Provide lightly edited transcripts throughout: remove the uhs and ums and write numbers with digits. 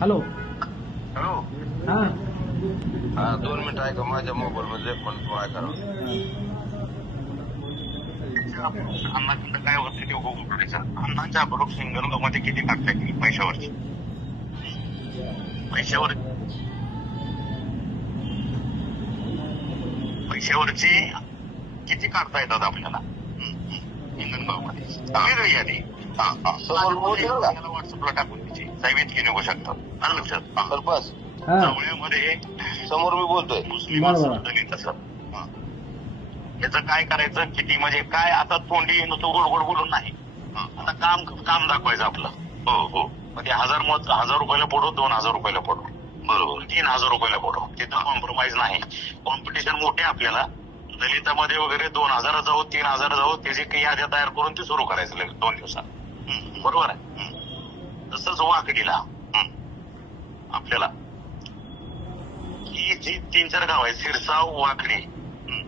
Hello. Hello. हा हा 2 मिनिटं ऐका, माझ्या मोबाईल मध्ये एक पण ऐका. अण्णाकडे काय होतं ते उघडायचं. अण्णांच्या अकडून सिंगरमध्ये किती टाकताय पैशावरची पैशावरची किती काढता येतात आपल्याला हिंगणगाव मध्ये यादी व्हॉट्सअपला टाकून द्यायची. साहेब इतकी निघू शकतात. आलं लक्षात. सरपंच हा जवळमध्ये समोर मी बोलतोय मुस्लिम असं दलित असं याचं काय करायचं किती म्हणजे काय आता तोंडी नुसतं गोड गोड बोलून नाही. आता काम दाखवायचं आपलं. हो हो. म्हणजे 1000 रुपयाला पडो 2000 रुपयाला पडो बरोबर 3000 रुपयाला पडो तिथं कॉम्प्रोमाइज नाही. कॉम्पिटिशन मोठे आपल्याला दलितामध्ये वगैरे 2000 जाऊ 3000 जाऊ त्याची काही याद्या तयार करून ते सुरू करायचं लगेच 2 दिवसात. बरोबर आहे. तसंच वाकडीला आपल्याला ही जी 3-4 गाव आहेत सिरसाव वाकडी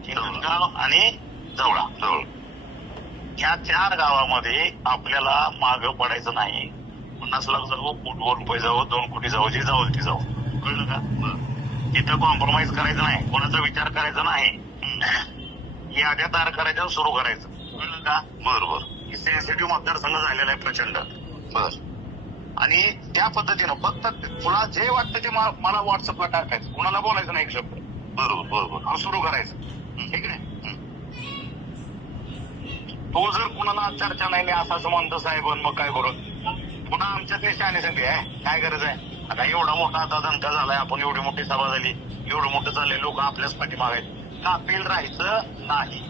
हिंगणगाव आणि जवळा ह्या 4 गावामध्ये आपल्याला मागं पडायचं नाही. 50 लाख जाऊ 2 रुपये जाऊ 2 कोटी जाऊ जे जाऊ ते जाऊ. कळलं का. तिथं कॉम्प्रोमाइज करायचं नाही. कोणाचा विचार करायचा नाही. याद्या तयार करायच्या सुरू करायचं. कळलं का. बरोबर. सेन्सिटिव्ह मतदारसंघ झालेला आहे प्रचंड. बर. आणि त्या पद्धतीनं फक्त तुला जे वाटतं ते मला व्हॉट्सअपला टाकायचं. कुणाला बोलायचं नाही एक शब्द. बरोबर बरोबर. सुरू करायचं. ठीक आहे. तो जर कुणाला चर्चा नाही असं म्हणतो साहेब मग काय करू पुन्हा आमच्यातली शहाणी संधी आहे. काय गरज आहे. आता एवढा मोठा आता दणका झालाय. आपण एवढी मोठी सभा झाली एवढं मोठं झाले लोक आपल्याच पाठीमागे आहेत. कापील राहायचं नाही.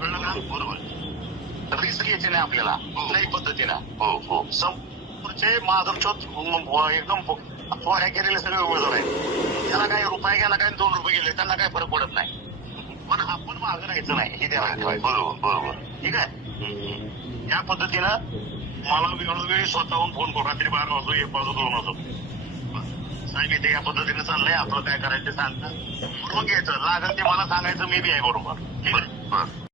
कळलं का. बरोबर. रिस्क घ्यायची नाही आपल्याला कुठल्याही पद्धतीनं. हो हो. समोरचे माधवचोत एकदम फवाऱ्या केलेले सगळे उमेदवार आहेत. त्याला काय रुपये गेला काय 2 रुपये गेले त्यांना काय फरक पडत नाही. पण आपण मागं राहायचं नाही हे ध्यानात ठेवायचं. बरोबर बरोबर. ठीक आहे. या पद्धतीनं मला वेळोवेळी स्वतःहून फोन करू. रात्री 12 वाजता 1 वाजता 2 वाजता साहेब इथे या पद्धतीने चाललंय आपलं काय करायचं सांगता. बरोबर घ्यायचं लागेल ते मला सांगायचं मी बी आहे बरोबर. ठीक आहे.